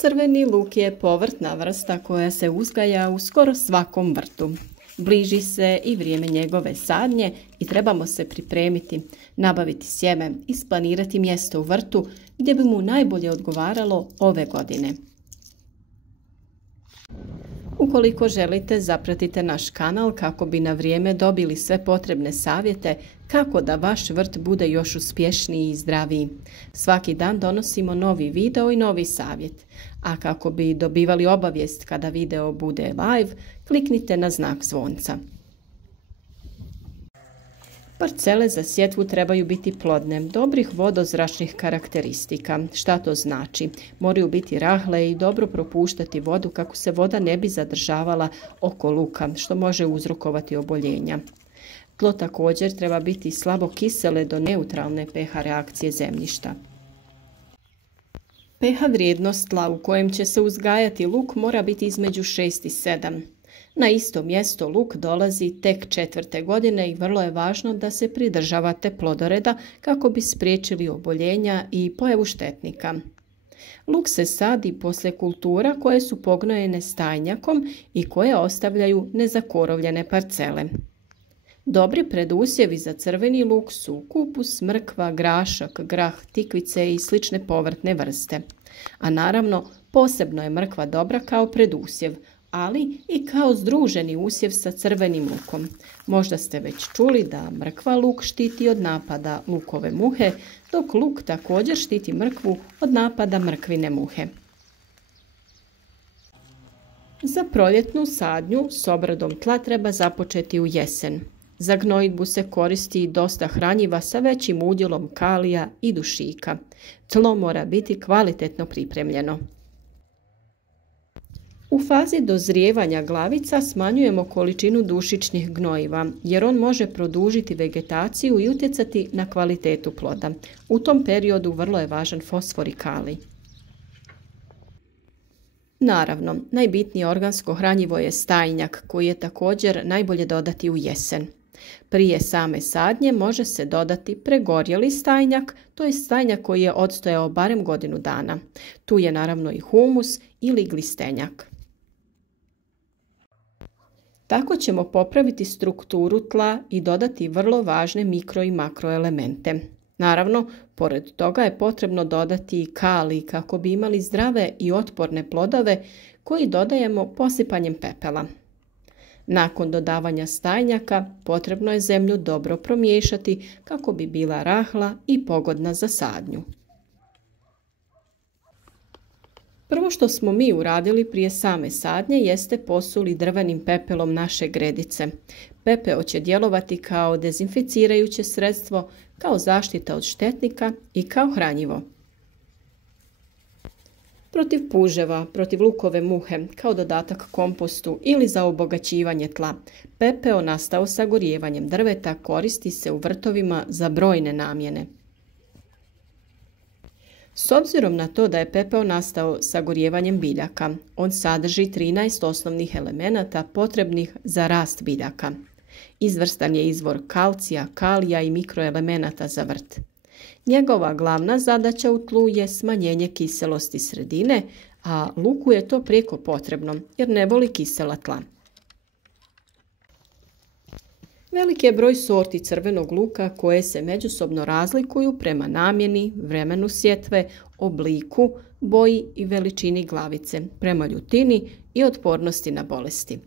Crveni luk je povrtna vrsta koja se uzgaja u skoro svakom vrtu. Bliži se i vrijeme njegove sadnje i trebamo se pripremiti, nabaviti sjeme, isplanirati mjesto u vrtu gdje bi mu najbolje odgovaralo ove godine. Ukoliko želite, zapratite naš kanal kako bi na vrijeme dobili sve potrebne savjete kako da vaš vrt bude još uspješniji i zdraviji. Svaki dan donosimo novi video i novi savjet. A kako bi dobivali obavijest kada video bude live, kliknite na znak zvonca. Parcele za sjetvu trebaju biti plodne, dobrih vodozračnih karakteristika. Šta to znači? Moraju biti rahle i dobro propuštati vodu kako se voda ne bi zadržavala oko luka, što može uzrokovati oboljenja. Tlo također treba biti slabo kisele do neutralne pH reakcije zemljišta. pH vrijednost tla u kojem će se uzgajati luk mora biti između 6 i 7. Na isto mjesto luk dolazi tek 4. godine i vrlo je važno da se pridržavate plodoreda kako bi spriječili oboljenja i pojavu štetnika. Luk se sadi poslije kultura koje su pognojene stajnjakom i koje ostavljaju nezakorovljene parcele. Dobri predusjevi za crveni luk su kupus, mrkva, grašak, grah, tikvice i slične povrtne vrste. A naravno, posebno je mrkva dobra kao predusjev, ali i kao združeni usjev sa crvenim lukom. Možda ste već čuli da mrkva luk štiti od napada lukove muhe, dok luk također štiti mrkvu od napada mrkvine muhe. Za proljetnu sadnju s obradom tla treba započeti u jesen. Za gnojidbu se koristi dosta hranjiva sa većim udjelom kalija i dušika. Tlo mora biti kvalitetno pripremljeno. U fazi dozrijevanja glavica smanjujemo količinu dušičnih gnojiva jer on može produžiti vegetaciju i utjecati na kvalitetu ploda. U tom periodu vrlo je važan fosfor i kalij. Naravno, najbitnije organsko hranjivo je stajnjak koji je također najbolje dodati u jesen. Prije same sadnje može se dodati pregorjeli stajnjak, to je stajnjak koji je odstojao barem godinu dana. Tu je naravno i humus ili glistenjak. Tako ćemo popraviti strukturu tla i dodati vrlo važne mikro i makroelemente. Naravno, pored toga je potrebno dodati i kalij kako bi imali zdrave i otporne plodove koji dodajemo posipanjem pepela. Nakon dodavanja stajnjaka potrebno je zemlju dobro promiješati kako bi bila rahla i pogodna za sadnju. Prvo što smo mi uradili prije same sadnje jeste posuli drvenim pepelom naše gredice. Pepeo će djelovati kao dezinficirajuće sredstvo, kao zaštita od štetnika i kao hranjivo. Protiv puževa, protiv lukove muhe, kao dodatak kompostu ili za obogaćivanje tla. Pepeo nastao sagorijevanjem drveta koristi se u vrtovima za brojne namjene. S obzirom na to da je pepeo nastao sagorijevanjem biljaka, on sadrži 13 osnovnih elemenata potrebnih za rast biljaka. Izvrstan je izvor kalcija, kalija i mikroelemenata za vrt. Njegova glavna zadaća u tlu je smanjenje kiselosti sredine, a luku je to prijeko potrebno jer ne voli kisela tla. Veliki je broj sorti crvenog luka koje se međusobno razlikuju prema namjeni, vremenu sjetve, obliku, boji i veličini glavice, prema ljutini i otpornosti na bolesti.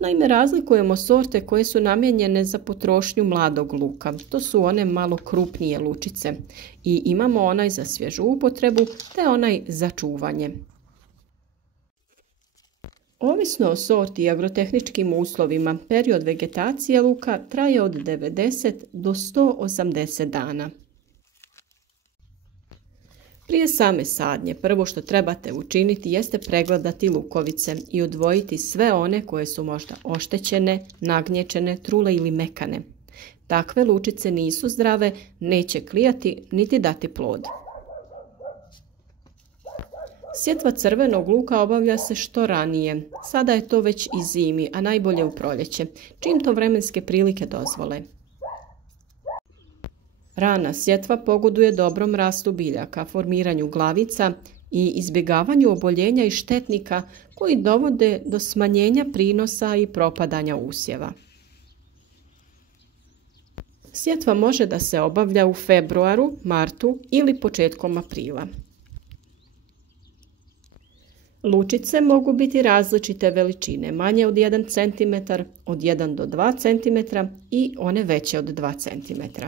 Naime, razlikujemo sorte koje su namijenjene za potrošnju mladog luka. To su one malo krupnije lučice. I imamo onaj za svježu upotrebu te onaj za čuvanje. Ovisno o sorti i agrotehničkim uslovima, period vegetacije luka traje od 90 do 180 dana. Prije same sadnje, prvo što trebate učiniti jeste pregledati lukovice i odvojiti sve one koje su možda oštećene, nagnječene, trule ili mekane. Takve lučice nisu zdrave, neće klijati niti dati plod. Sjetva crvenog luka obavlja se što ranije. Sada je to već i zimi, a najbolje u proljeće, čim to vremenske prilike dozvole. Rana sjetva pogoduje dobrom rastu biljaka, formiranju glavica i izbjegavanju oboljenja i štetnika koji dovode do smanjenja prinosa i propadanja usjeva. Sjetva može da se obavlja u februaru, martu ili početkom aprila. Lučice mogu biti različite veličine, manje od 1 cm, od 1 do 2 cm i one veće od 2 cm.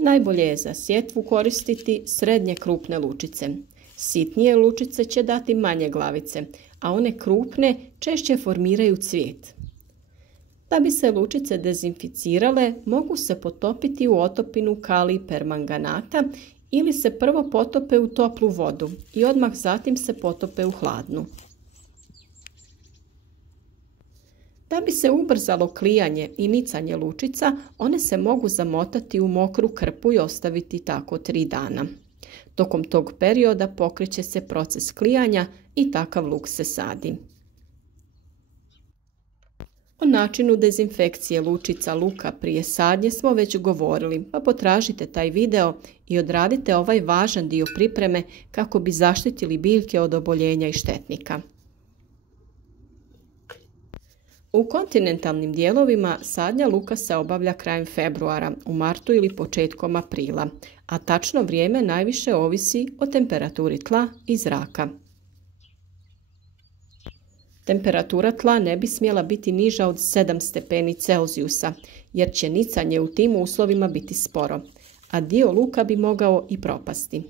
Najbolje je za sjetvu koristiti srednje krupne lučice. Sitnije lučice će dati manje glavice, a one krupne češće formiraju cvijet. Da bi se lučice dezinficirale, mogu se potopiti u otopinu kalij permanganata ili se prvo potope u toplu vodu i odmah zatim se potope u hladnu. Da bi se ubrzalo klijanje i nicanje lučica, one se mogu zamotati u mokru krpu i ostaviti tako 3 dana. Tokom tog perioda pokreće se proces klijanja i takav luk se sadi. O načinu dezinfekcije lučica luka prije sadnje smo već govorili, pa potražite taj video i odradite ovaj važan dio pripreme kako bi zaštitili biljke od oboljenja i štetnika. U kontinentalnim dijelovima sadnja luka se obavlja krajem februara, u martu ili početkom aprila, a tačno vrijeme najviše ovisi o temperaturi tla i zraka. Temperatura tla ne bi smjela biti niža od 7 stepeni Celzijusa, jer će nicanje u tim uslovima biti sporo, a dio luka bi mogao i propasti.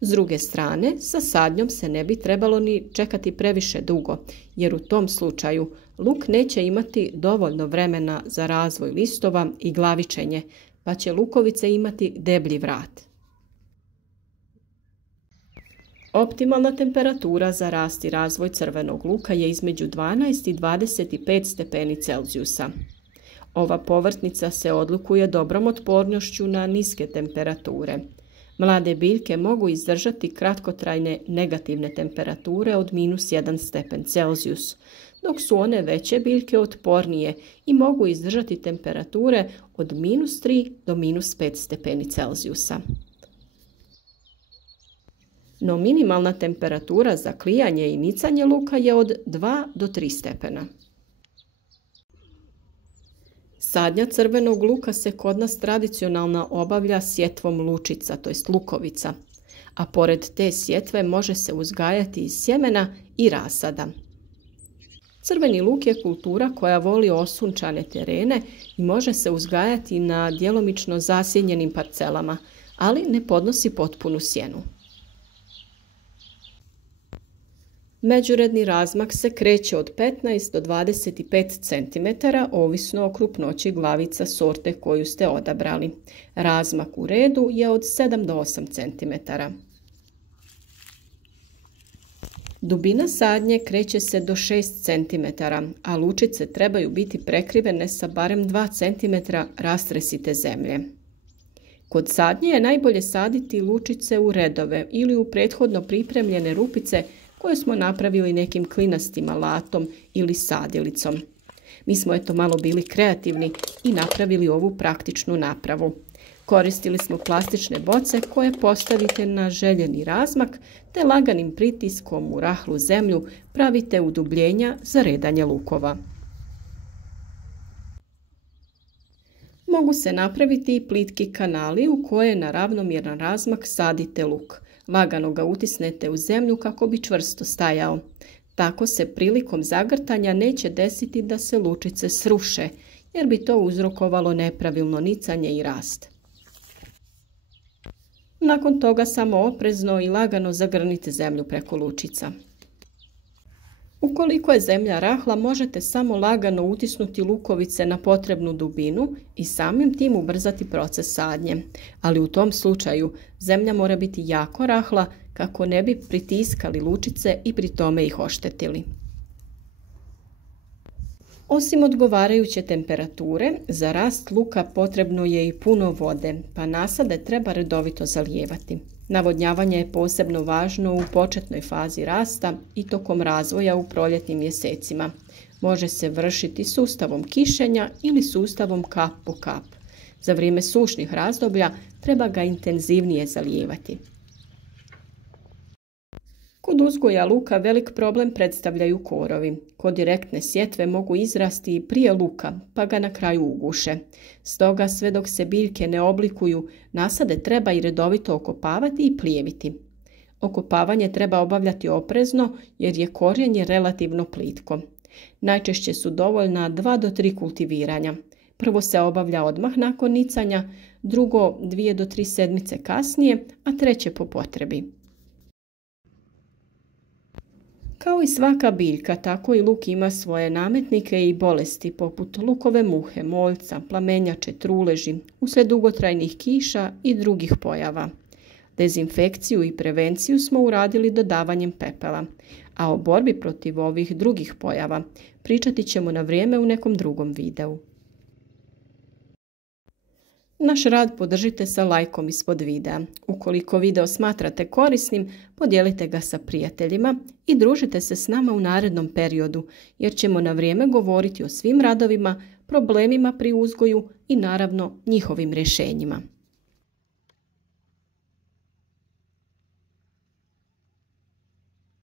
S druge strane, sa sadnjom se ne bi trebalo ni čekati previše dugo, jer u tom slučaju luk neće imati dovoljno vremena za razvoj listova i glavičenje, pa će lukovice imati deblji vrat. Optimalna temperatura za rast i razvoj crvenog luka je između 12 i 25 stepeni Celzijusa. Ova povrtnica se odlikuje dobrom otpornošću na niske temperature. Mlade biljke mogu izdržati kratkotrajne negativne temperature od -1 stepen Celzijus, dok su one veće biljke otpornije i mogu izdržati temperature od -3 do -5 stepeni Celzijusa. No minimalna temperatura za klijanje i nicanje luka je od 2 do 3 stepena. Sadnja crvenog luka se kod nas tradicionalno obavlja sjetvom lučica, to jest lukovica, a pored te sjetve može se uzgajati i sjemena i rasada. Crveni luk je kultura koja voli osunčane terene i može se uzgajati na djelomično zasjenjenim parcelama, ali ne podnosi potpunu sjenu. Međuredni razmak se kreće od 15 do 25 cm, ovisno o krupnoći glavica sorte koju ste odabrali. Razmak u redu je od 7 do 8 cm. Dubina sadnje kreće se do 6 cm, a lučice trebaju biti prekrivene sa barem 2 cm rastresite zemlje. Kod sadnje je najbolje saditi lučice u redove ili u prethodno pripremljene rupice koje smo napravili nekim klinastim alatom ili sadilicom. Mi smo malo bili kreativni i napravili ovu praktičnu napravu. Koristili smo plastične boce koje postavite na željeni razmak te laganim pritiskom u rahlu zemlju pravite udubljenja za redanje lukova. Mogu se napraviti i plitki kanali u koje na ravnomjeran razmak sadite luk. Lagano ga utisnete u zemlju kako bi čvrsto stajao. Tako se prilikom zagrtanja neće desiti da se lučice sruše, jer bi to uzrokovalo nepravilno nicanje i rast. Nakon toga samo oprezno i lagano zagrnite zemlju preko lučica. Ukoliko je zemlja rahla, možete samo lagano utisnuti lukovice na potrebnu dubinu i samim tim ubrzati proces sadnje. Ali u tom slučaju zemlja mora biti jako rahla kako ne bi pritiskali lučice i pri tome ih oštetili. Osim odgovarajuće temperature, za rast luka potrebno je i puno vode, pa nasade treba redovito zalijevati. Navodnjavanje je posebno važno u početnoj fazi rasta i tokom razvoja u proljetnim mjesecima. Može se vršiti sustavom kišenja ili sustavom kap po kap. Za vrijeme sušnih razdoblja treba ga intenzivnije zalijevati. Kod uzgoja luka velik problem predstavljaju korovi. Kod direktne sjetve mogu izrasti i prije luka, pa ga na kraju uguše. Stoga sve dok se biljke ne oblikuju, nasade treba i redovito okopavati i plijeviti. Okopavanje treba obavljati oprezno jer je korijenje relativno plitko. Najčešće su dovoljna 2 do 3 kultiviranja. Prvo se obavlja odmah nakon nicanja, drugo 2 do 3 sedmice kasnije, a treće po potrebi. Kao i svaka biljka, tako i luk ima svoje nametnike i bolesti poput lukove muhe, moljca, plamenjače, truleži, uslijed dugotrajnih kiša i drugih pojava. Dezinfekciju i prevenciju smo uradili dodavanjem pepela, a o borbi protiv ovih drugih pojava pričati ćemo na vrijeme u nekom drugom videu. Naš rad podržite sa lajkom ispod videa. Ukoliko video smatrate korisnim, podijelite ga sa prijateljima i družite se s nama u narednom periodu, jer ćemo na vrijeme govoriti o svim radovima, problemima pri uzgoju i naravno njihovim rješenjima.